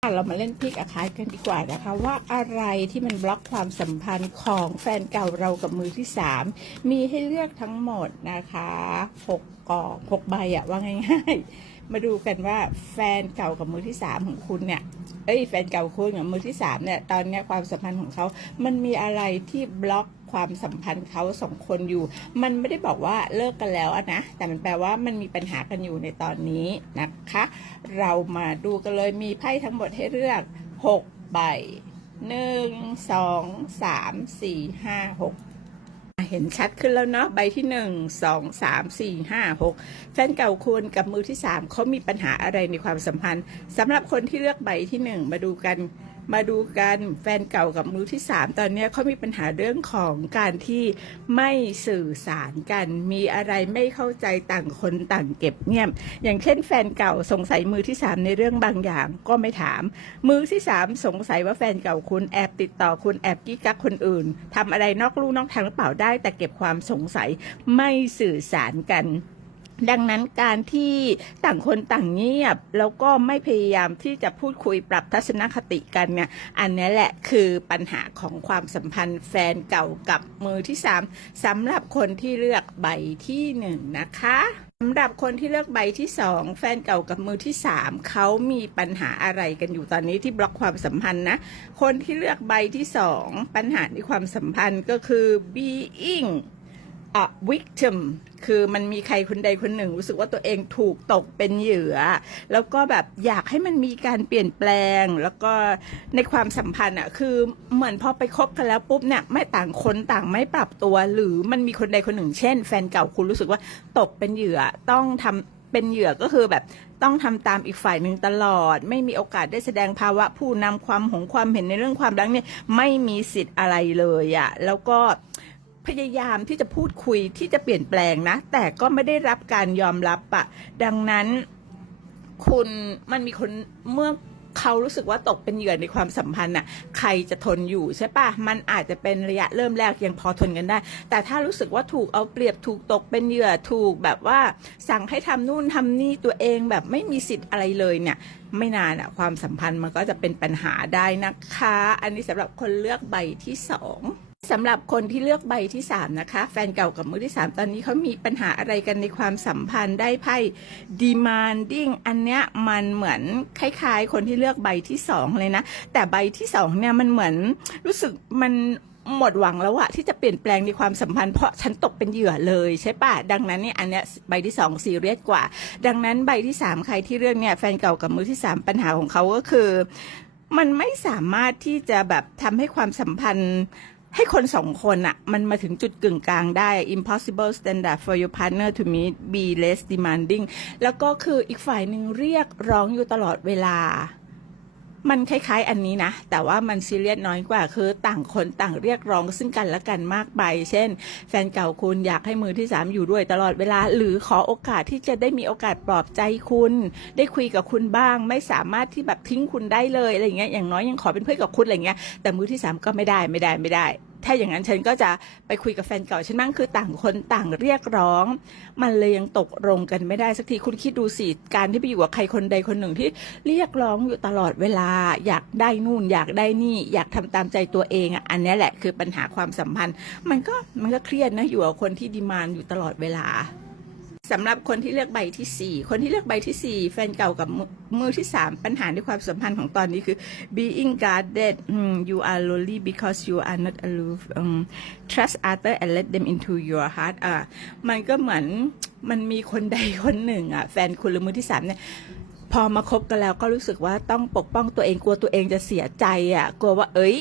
เรามาเล่นพลิกอาคายกันดีกว่านะคะ ว่าอะไรที่มันบล็อกความสัมพันธ์ของแฟนเก่าเรากับมือที่สามมีให้เลือกทั้งหมดนะคะหกก่องหกใบอะว่าง่ายๆ มาดูกันว่าแฟนเก่ากับมือที่สามของคุณเนี่ยเอ้ยแฟนเก่าคุณกับมือที่สามเนี่ยตอนนี้ความสัมพันธ์ของเขา มันมีอะไรที่บล็อก ความสัมพันธ์เขาสองคนอยู่ มันไม่ได้บอกว่าเลิกกันแล้วนะ แต่มันแปลว่ามันมีปัญหากันอยู่ในตอนนี้นะคะ เรามาดูกันเลยมีไพ่ทั้งหมดให้เลือกหกใบหนึ่งสองสามสี่ห้าหกเห็นชัดขึ้นแล้วเนาะใบที่หนึ่งสองสามสี่ห้าหกแฟนเก่าคุณกับมือที่สามเขามีปัญหาอะไรในความสัมพันธ์สำหรับคนที่เลือกใบที่หนึ่งมาดูกัน มาดูกันแฟนเก่ากับมือที่สามตอนนี้เขามีปัญหาเรื่องของการที่ไม่สื่อสารกัน มีอะไรไม่เข้าใจต่างคนต่างเก็บเงียบ อย่างเช่น แฟนเก่าสงสัยมือที่สามในเรื่องบางอย่างก็ไม่ถาม มือที่สามสงสัยว่าแฟนเก่าคุณแอบติดต่อคุณแอบกิ๊กกักคนอื่นทำอะไรนอกลู่นอกทางหรือเปล่าได้ แต่เก็บความสงสัยไม่สื่อสารกัน ดังนั้นการที่ต่างคนต่างเงียบ แล้วก็ไม่พยายามที่จะพูดคุยปรับทัศนคติกันเนี่ยอันนี้แหละคือปัญหาของความสัมพันธ์แฟนเก่ากับมือที่สามสำหรับคนที่เลือกใบที่หนึ่งนะคะสำหรับคนที่เลือกใบที่สองแฟนเก่ากับมือที่สามเขามีปัญหาอะไรกันอยู่ตอนนี้ที่บล็อกความสัมพันธ์นะคนที่เลือกใบที่สองปัญหาในความสัมพันธ์ก็คือ being a victim คือมันมีใครคนใดคนหนึ่ง รู้สึกว่าตัวเองถูกตกเป็นเหยื่อ แล้วก็แบบอยากให้มันมีการเปลี่ยนแปลง แล้วก็ในความสัมพันธ์อะคือเหมือนพอไปคบกันแล้วปุ๊บเนี่ยไม่ต่างคนต่างไม่ปรับตัว หรือมันมีคนใดคนหนึ่ง เช่น แฟนเก่าคุณรู้สึกว่าตกเป็นเหยื่อต้องทำเป็นเหยื่อก็คือแบบต้องทำตามอีกฝ่ายหนึ่งตลอด ไม่มีโอกาสได้แสดงภาวะผู้นำความหงความเห็นในเรื่องความรักเนี่ยไม่มีสิทธิ์อะไรเลยอะ่ะแล้วก็ พยายามที่จะพูดคุยที่จะเปลี่ยนแปลงนะ แต่ก็ไม่ได้รับการยอมรับอะดังนั้นคุณมันมีคนเมื่อเขารู้สึกว่าตกเป็นเหยื่อในความสัมพันธ์น่ะ ใครจะทนอยู่ใช่ปะมันอาจจะเป็นระยะเริ่มแรกยังพอทนกันได้ แต่ถ้ารู้สึกว่าถูกเอาเปรียบถูกตกเป็นเหยื่อถูกแบบว่า สั่งให้ทำนู่นทำนี่ตัวเองแบบไม่มีสิทธิ์อะไรเลยเนี่ย ไม่นานอะความสัมพันธ์มันก็จะเป็นปัญหาได้นะคะ อันนี้สำหรับคนเลือกใบที่สอง สำหรับคนที่เลือกใบที่ 3 นะคะ แฟนเก่ากับมือที่ 3 ตอนนี้เขามีปัญหาอะไรกันในความสัมพันธ์ได้ไพ่ demanding อันเนี้ยมันเหมือนคล้ายๆ คนที่เลือกใบที่ 2 เลยนะ แต่ใบที่ 2 เนี่ยมันเหมือนรู้สึกมันหมดหวังแล้วอะที่จะเปลี่ยนแปลงในความสัมพันธ์เพราะฉันตกเป็นเหยื่อเลยใช่ปะดังนั้นเนี่ยอันเนี้ยใบที่2ซีเรียสกว่า ดังนั้นใบที่3ใครที่เลือกเนี่ยแฟนเก่ากับมือที่3ปัญหาของเขาก็คือ มันไม่สามารถที่จะแบบทำให้ความสัมพันธ์ ให้คนสองคนอะมันมาถึงจุดกึ่งกลางได้ impossible standard for your partner to meet be less demanding แล้วก็คืออีกฝ่ายหนึ่งเรียกร้องอยู่ตลอดเวลา มันคล้ายๆ อันนี้นะ แต่ว่ามันซีเรียสน้อยกว่า คือต่างคนต่างเรียกร้องซึ่งกันและกันมากไป เช่น แฟนเก่าคุณอยากให้มือที่สามอยู่ด้วยตลอดเวลา หรือขอโอกาสที่จะได้มีโอกาสปลอบใจคุณ ได้คุยกับคุณบ้าง ไม่สามารถที่แบบทิ้งคุณได้เลยอะไรเงี้ย อย่างน้อยยังขอเป็นเพื่อนกับคุณอะไรเงี้ย แต่มือที่สามก็ไม่ได้ ไม่ได้ ไม่ได้ ถ้าอย่างนั้นฉันก็จะไปคุยกับแฟนเก่าฉันบ้างคือต่างคนต่างเรียกร้อง มันเลยยังตกลงกันไม่ได้สักทีคุณคิดดูสิการที่ไปอยู่กับใครคนใดคนหนึ่งที่เรียกร้องอยู่ตลอดเวลา อยากได้นู่น อยากได้นี่ อยากทำตามใจตัวเองอะอันนี้แหละคือปัญหาความสัมพันธ์ มันก็มันก็เครียดนะอยู่กับคนที่ดีมานอยู่ตลอดเวลา สำหรับคนที่เลือกใบที่ 4 คนที่เลือกใบที่ 4 แฟนเก่ากับมือที่ 3 ปัญหาในความสัมพันธ์ของตอนนี้คือ being guarded you are lonely because you are not aloof อืม trust other and let them into your heart อะมันก็เหมือนมันมีคนใดคนหนึ่งอะแฟนคุณหรือมือที่ 3 เนี่ยพอมาคบกันแล้วก็รู้สึกว่าต้องปกป้องตัวเองกลัวตัวเองจะเสียใจอะกลัวว่าเอ้ย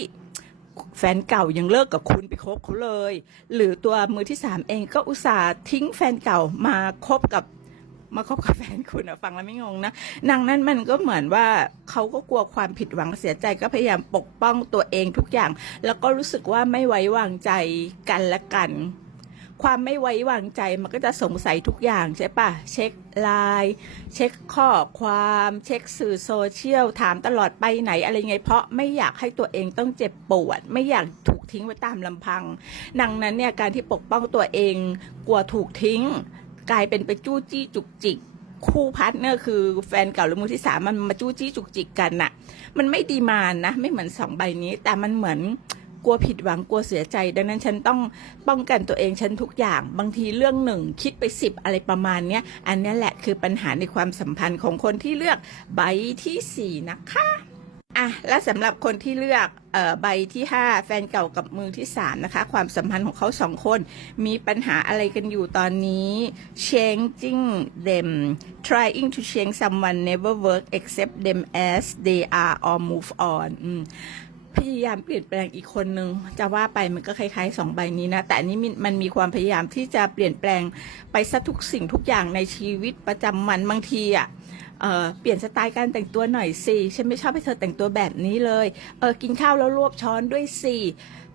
แฟนเก่ายังเลิกกับคุณไปคบเขาเลย หรือตัวมือที่สามเองก็อุตส่าห์ทิ้งแฟนเก่ามาคบกับมาคบกับแฟนคุณอะฟังแล้วไม่งงนะนางนั้นมันก็เหมือนว่าเขาก็กลัวความผิดหวังเสียใจก็พยายามปกป้องตัวเองทุกอย่าง แล้วก็รู้สึกว่าไม่ไว้วางใจกันและกัน ความไม่ไว้วางใจมันก็จะสงสัยทุกอย่างใช่ปะเช็คไลน์เช็คข้อความเช็คสื่อโซเชียลถามตลอดไปไหนอะไรไง เพราะไม่อยากให้ตัวเองต้องเจ็บปวด ไม่อยากถูกทิ้งไว้ตามลำพัง ดังนั้นเนี่ยการที่ปกป้องตัวเองกลัวถูกทิ้ง กลายเป็นไปจู้จี้จุกจิกคู่พาร์ทเนอร์คือแฟนเก่าหรือมือที่สามมันมาจู้จี้จุกจิกกันน่ะ มันไม่ดีมานนะ ไม่เหมือนสองใบนี้ แต่มันเหมือน กลัวผิดหวังกลัวเสียใจ ดังนั้นฉันต้องป้องกันตัวเองฉันทุกอย่าง บางทีเรื่องหนึ่งคิดไปสิบอะไรประมาณเนี้ยอันนี้แหละคือปัญหาในความสัมพันธ์ของคนที่เลือกใบที่สี่นะคะอะและสำหรับคนที่เลือกเออใบที่ 5 แฟนเก่ากับมือที่ 3 นะคะ ความสัมพันธ์ของเขาสองคน มีปัญหาอะไรกันอยู่ตอนนี้ changing them trying to change someone never work accept them as they are or move on อืม พยายามเปลี่ยนแปลงอีกคนนึงจะว่าไปมันก็คล้ายๆสองใบนี้นะแต่อันนี้มันมีความพยายามที่จะเปลี่ยนแปลงไปซะทุกสิ่งทุกอย่างในชีวิตประจำวันบางทีอะเออเปลี่ยนสไตล์การแต่งตัวหน่อยสิฉันไม่ชอบให้เธอแต่งตัวแบบนี้เลยเออกินข้าวแล้วรวบช้อนด้วยสิ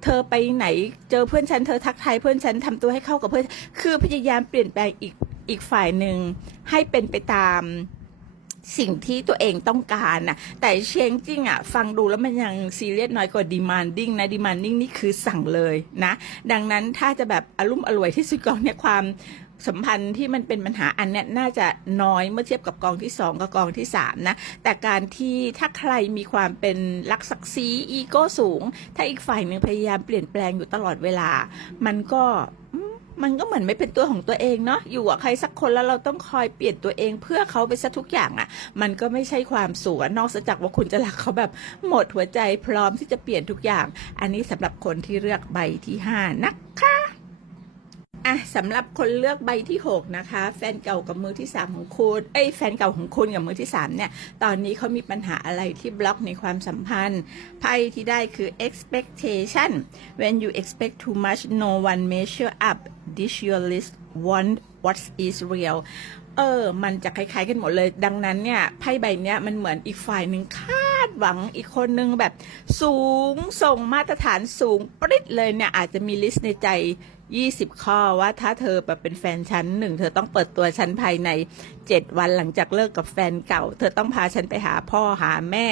เธอไปไหนเจอเพื่อนฉันเธอทักทายเพื่อนฉันทำตัวให้เข้ากับเพื่อนคือพยายามเปลี่ยนแปลงอีกอีกฝ่ายหนึ่งให้เป็นไปตาม สิ่งที่ตัวเองต้องการน่ะ แต่เชงจริงอะ ฟังดูแล้วมันยังซีเรียสน้อยกว่า demanding นะ demanding นี่คือสั่งเลยนะ ดังนั้นถ้าจะแบบอารมณ์อร่วยที่สุดกองเนี่ยความสัมพันธ์ที่มันเป็นปัญหาอันเนี้ยน่าจะน้อยเมื่อเทียบกับกองที่ 2 กับกองที่ 3 นะ แต่การที่ถ้าใครมีความเป็นรักศักดิ์ศรีอีโก้สูง ถ้าอีกฝ่ายหนึ่งพยายามเปลี่ยนแปลงอยู่ตลอดเวลา มันก็ มันก็เหมือนไม่เป็นตัวของตัวเองเนาะอยู่กับใครสักคนแล้วเราต้องคอยเปลี่ยนตัวเองเพื่อเขาไปซะทุกอย่างอะ่ะ มันก็ไม่ใช่ความสูงนอกจากว่าคุณจะรักเขาแบบหมดหัวใจพร้อมที่จะเปลี่ยนทุกอย่าง อันนี้สำหรับคนที่เลือกใบที่ห้านะคะอะสำหรับคนเลือกใบที่ 6 นะคะ แฟนเก่ากับมือที่ 3 ของคุณเอ้ยแฟนเก่าของคุณกับมือที่ 3 เนี่ย ตอนนี้เขามีปัญหาอะไรที่บล็อกในความสัมพันธ์ไพ่ที่ได้คือ expectation when you expect too much no one measure up dish your list want what is real เออ มันจะคล้ายๆกันหมดเลย ดังนั้นเนี่ยไพ่ใบเนี้ยมันเหมือนอีกฝ่ายหนึ่งคาดหวังอีกคนนึงแบบสูงส่งมาตรฐานสูงปริ๊ดเลยเนี่ยอาจจะมีลิสต์ในใจ 20 ข้อว่าถ้าเธอแบบเป็นแฟนฉันหนึ่งเธอต้องเปิดตัวฉันภายใน 7 วันหลังจากเลิกกับแฟนเก่า เธอต้องพาฉันไปหาพ่อหาแม่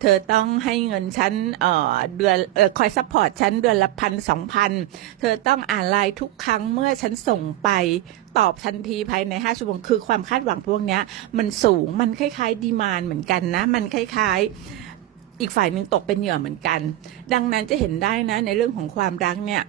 เธอต้องให้เงินฉันเอ่อเดือนเออคอยซัพพอร์ตฉันเดือนละพันสองพันเธอต้องอ่านไลน์ทุกครั้งเมื่อฉันส่งไปตอบทันทีภายใน 5ชั่วโมงคือความคาดหวังพวกเนี้ยมันสูงมันคล้ายๆดีมานเหมือนกันนะ มันคล้ายๆ อีกฝ่ายหนึ่งตกเป็นเหยื่อเหมือนกัน ดังนั้นจะเห็นได้นะในเรื่องของความรักเนี่ย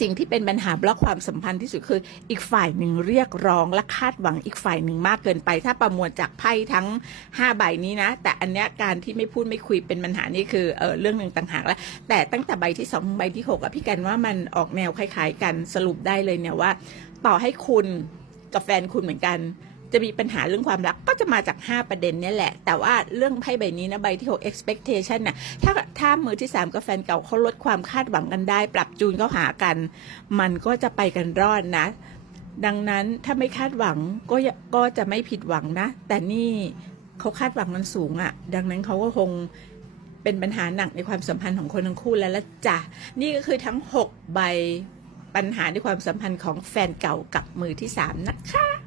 สิ่งที่เป็นปัญหาบล็อกความสัมพันธ์ที่สุดคือ อีกฝ่ายหนึ่งเรียกร้องและคาดหวังอีกฝ่ายหนึ่งมากเกินไป ถ้าประมวลจากไพ่ทั้ง5ใบนี้นะ แต่อันเนี้ยการที่ไม่พูดไม่คุยเป็นปัญหานี่คือเออเรื่องหนึ่งต่างหากแล้วแต่ตั้งแต่ใบที่2ใบที่6อะพี่กันว่ามันออกแนวคล้าย ๆ กันสรุปได้เลยเนี่ยว่า ต่อให้คุณกับแฟนคุณเหมือนกัน จะมีปัญหาเรื่องความรักก็จะมาจาก 5 ประเด็นนี้แหละ แต่ว่าเรื่องไพ่ใบนี้นะใบที่ 6 expectation น่ะถ้าถ้ามือที่ 3กับแฟนเก่าเขาลดความคาดหวังกันได้ ปรับจูนเข้าหากัน มันก็จะไปกันรอดนะ ดังนั้นถ้าไม่คาดหวังก็ก็จะไม่ผิดหวังนะ แต่นี่เขาคาดหวังมันสูงอะ่ะ ดังนั้นเขาก็คงเป็นปัญหาหนักในความสัมพันธ์ของคนทั้งคู่แล้วละจ้ะนี่ก็คือทั้ง 6 ใบปัญหาในความสัมพันธ์ของแฟนเก่ากับมือที่ 3 นะคะ